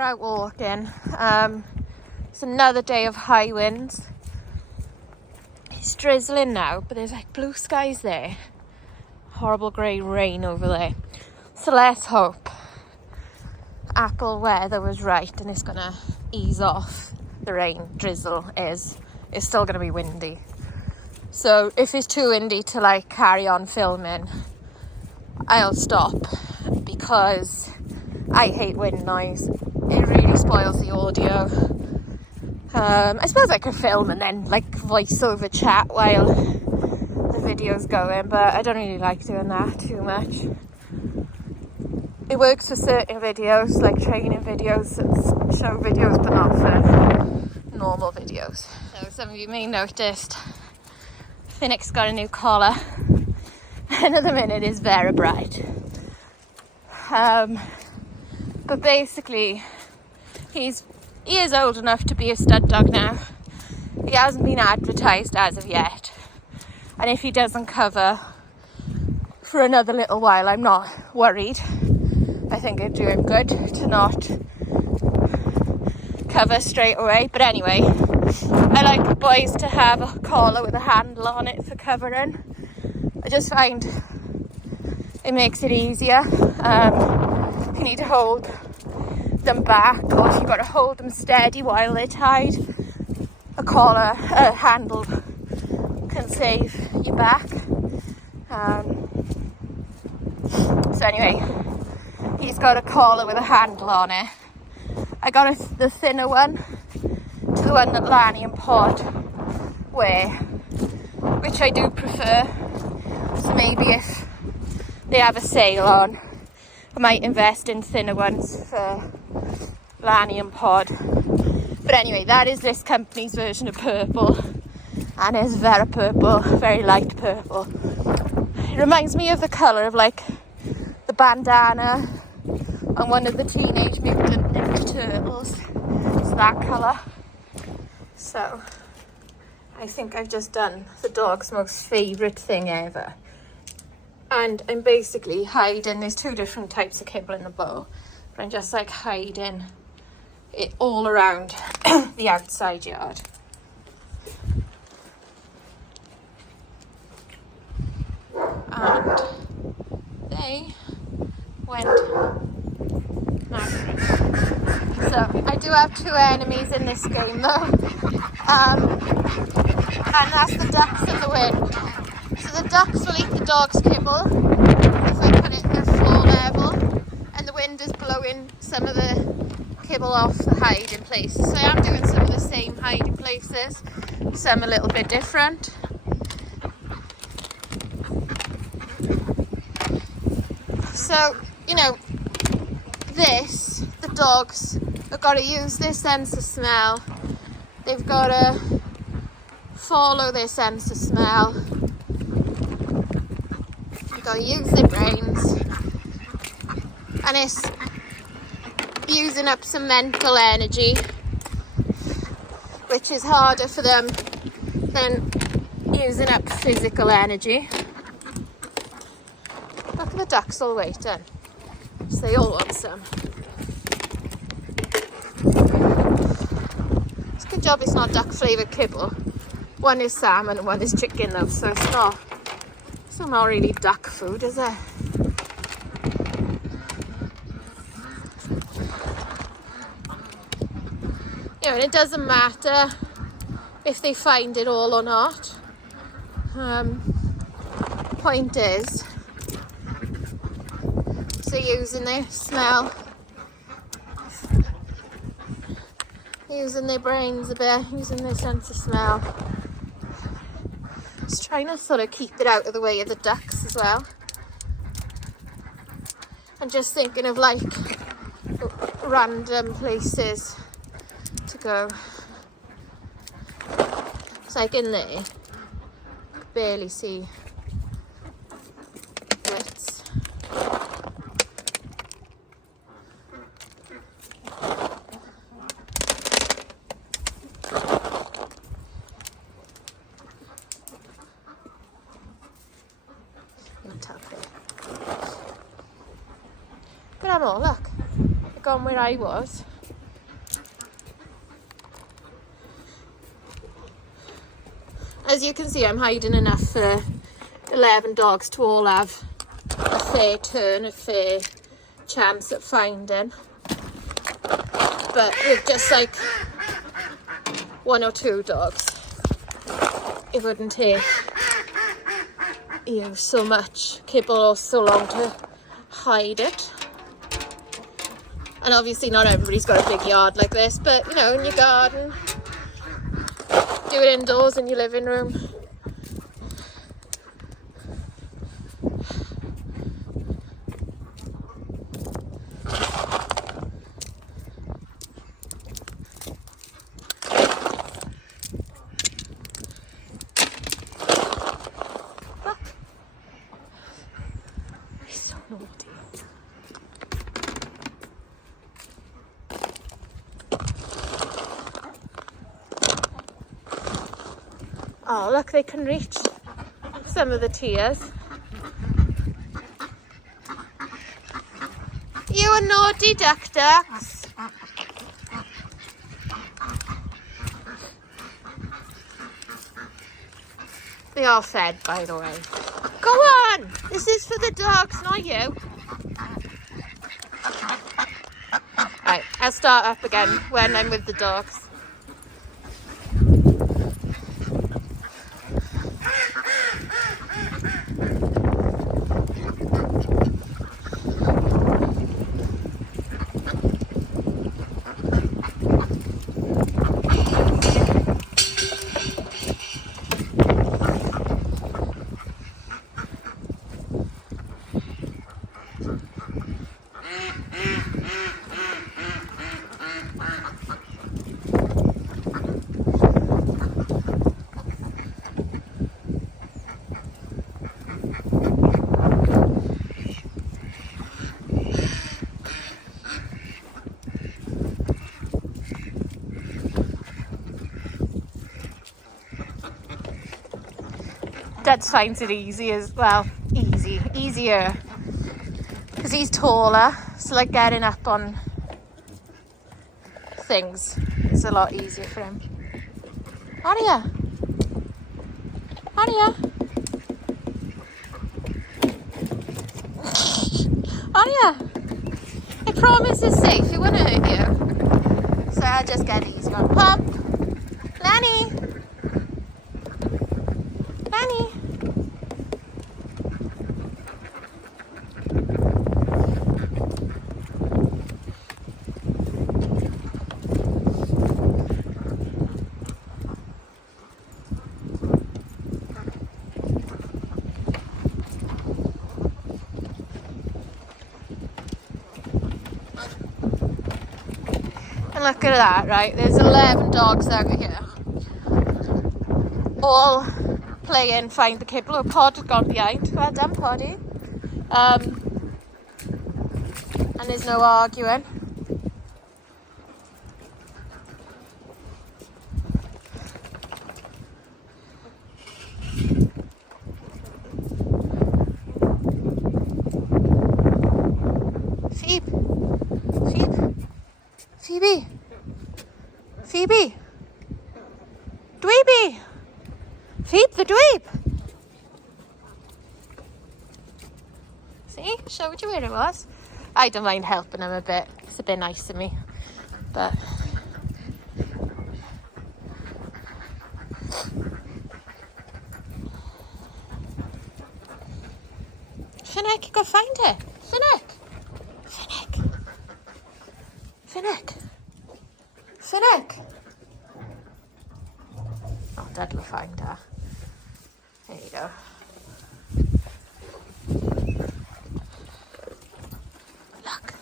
out walking. It's another day of high winds. It's drizzling now, but there's like blue skies there. Horrible grey rain over there. So let's hope Apple weather was right and it's gonna ease off. The rain drizzle is. It's still gonna be windy. So if it's too windy to like carry on filming, I'll stop because I hate wind noise. It really spoils the audio. I suppose I could film and then like voice over chat while the video's going, but I don't really like doing that too much. It works for certain videos, like training videos and show videos, but not for normal videos. So some of you may noticed Phoenix got a new collar, and at the minute is very bright. But basically, he is old enough to be a stud dog now. He hasn't been advertised as of yet, and if he doesn't cover for another little while, I'm not worried. I think it'd do him good to not cover straight away. But anyway, I like the boys to have a collar with a handle on it for covering. I just find it makes it easier. If you need to hold them back, or if you've got to hold them steady while they're tied, a handle can save your back. So anyway, he's got a collar with a handle on it. I got the thinner one to the one that Lani and Pod wear, which I do prefer. So maybe if they have a sale on, I might invest in thinner ones for Lani and Pod. But anyway, that is this company's version of purple, and it's very purple, very light purple. It reminds me of the colour of like the bandana on one of the Teenage Mutant Ninja Turtles. It's that colour. So I think I've just done the dog's most favourite thing ever. And I'm basically hiding, there's two different types of kibble in the bowl, but I'm just like hiding it all around the outside yard. And they went nattering. So I do have two enemies in this game though, and that's the ducks and the wind. So the ducks will eat the dog's kibble if I put it at floor level, and the wind is blowing some of the kibble off the hiding places. So I am doing some of the same hiding places, some a little bit different. So, you know, the dogs have got to use their sense of smell. They've got to follow their sense of smell. They've got to use their brains. And it's using up some mental energy, which is harder for them than using up physical energy. Look at the ducks all waiting. So they all want some. It's a good job it's not duck flavoured kibble. One is salmon and one is chicken though, so it's not really duck food, is it? You know, and it doesn't matter if they find it all or not. Point is, so using their smell, using their brains a bit, using their sense of smell. Just trying to sort of keep it out of the way of the ducks as well. And just thinking of like random places to go. It's like in there, you can barely see bits. But I'm all, look, I've gone where I was. as you can see, I'm hiding enough for 11 dogs to all have a fair turn, a fair chance at finding. But with just like 1 or 2 dogs, it wouldn't take you so much kibble or so long to hide it. And obviously not everybody's got a big yard like this, but you know, in your garden, do it indoors in your living room. Oh, look, they can reach some of the tiers. You are naughty ducks. They are fed, by the way. Go on! This is for the dogs, not you. Right, I'll start up again when I'm with the dogs. Dad finds it easy as well. Easier. Because he's taller, so like getting up on things is a lot easier for him. Aria! Aria! Aria! I promise it's safe, it won't hurt you. So I'll just get easy on. Pop! Lanny! Lanny! And look at that, right? There's 11 dogs out here. All playing find the kibble. Oh, Pod has gone behind. Well done, Poddy. And there's no arguing. Phoebe! Dweeby! Phoebe the dweeb! See? Showed you where it was. I don't mind helping him a bit. It's a bit nice of me. But... Finnick, go find her! Finnick! Finnick! Finnick! Finnick! Oh, Dad will find her. There you go. Look.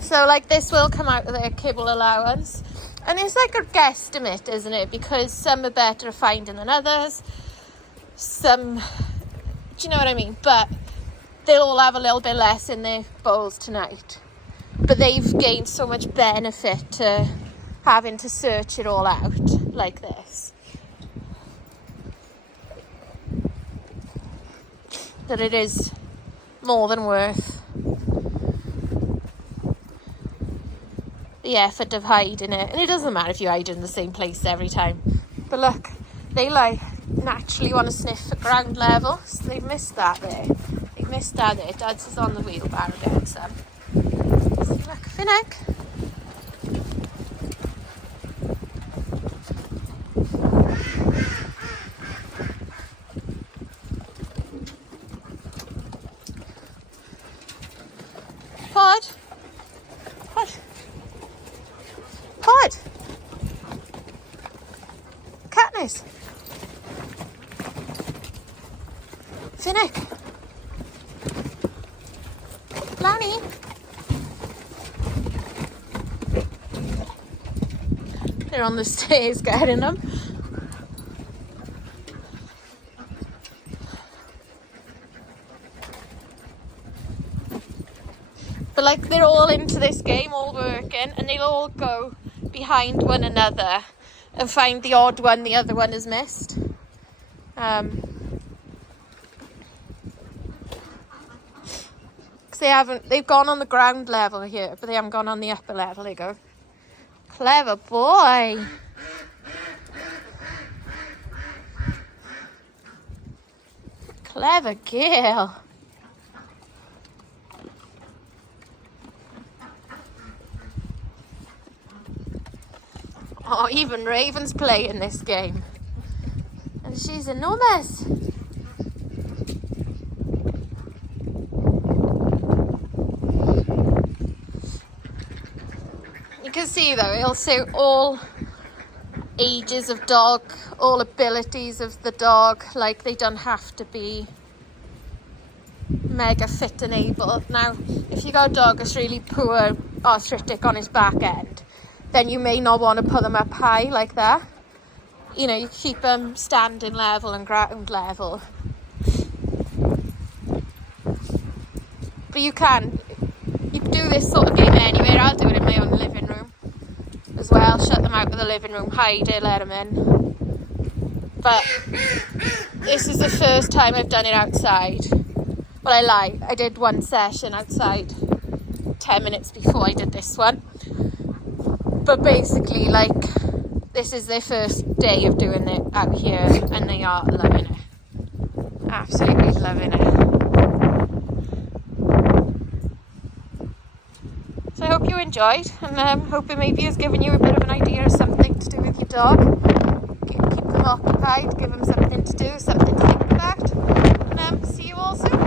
So, like, this will come out of their kibble allowance. And it's like a guesstimate, isn't it? Because some are better at finding than others. Some... Do you know what I mean? But they'll all have a little bit less in their bowls tonight. But they've gained so much benefit to having to search it all out like this, that it is more than worth the effort of hiding it. And it doesn't matter if you hide in the same place every time. But look, they like naturally want to sniff at ground level, so they've missed that there. They've missed that there. Dad's is on the wheelbarrow doing some. So look, Finnick. Pod? Pod? Pod? Katniss? Finnick? Lanny? They're on the stairs getting them. But like they're all into this game, all working, and they'll all go behind one another and find the odd one the other one has missed. Because they've gone on the ground level here, but they haven't gone on the upper level. They go. Clever boy. Clever girl. Oh, even Raven's playing this game. And she's enormous. You can see though, it'll suit all ages of dog, all abilities of the dog. Like they don't have to be mega fit and able. Now, if you got a dog that's really poor arthritic on his back end, then you may not want to put them up high like that. You know, you keep them standing level and ground level. But you can do this sort of game anywhere. I'll do it in my own living room as well. Shut them out of the living room, hide it, let them in. But this is the first time I've done it outside. Well, I lie. I did one session outside 10 minutes before I did this one. But basically, like, this is their first day of doing it out here, and they are loving it. Absolutely loving it. So I hope you enjoyed, and hope it maybe has given you a bit of an idea of something to do with your dog. Keep them occupied, give them something to do, something to think about. And see you all soon.